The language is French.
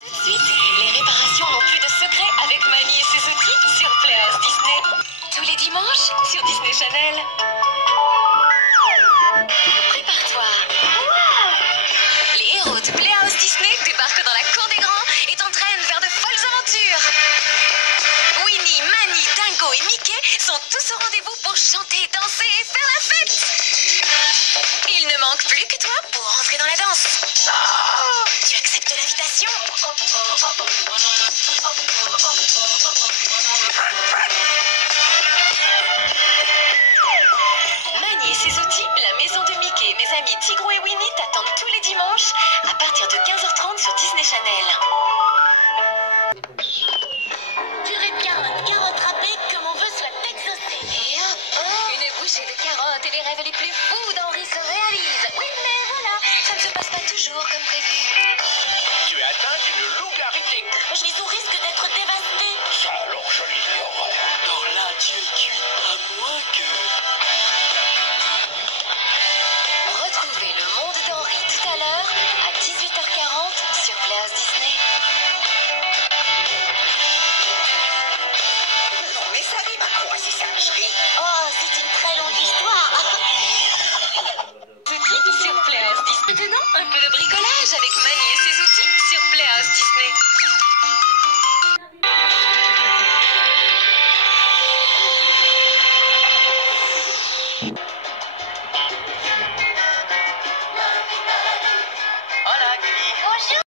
Tout de suite, les réparations n'ont plus de secret avec Mani et ses outils sur Playhouse Disney. Tous les dimanches sur Disney Channel. Prépare-toi. Wow! Les héros de Playhouse Disney débarquent dans la cour des grands et t'entraînent vers de folles aventures. Winnie, Mani, Dingo et Mickey sont tous au rendez-vous pour chanter, danser et faire la fête. Il ne manque plus que toi pour entrer dans la danse. Tu acceptes l'invitation? Mani et ses outils, la maison de Mickey et mes amis Tigrou et Winnie t'attendent tous les dimanches à partir de 15h30 sur Disney Channel. Purée de carottes, carottes râpées, que mon vœu soit exaucé. Et hop, une bouchée de carottes et les rêves les plus fous d'Henri se réalisent. Oui, mais voilà, ça ne se passe pas toujours comme prévu. Tu es atteint d'une loup-garité. Je vis au risque d'être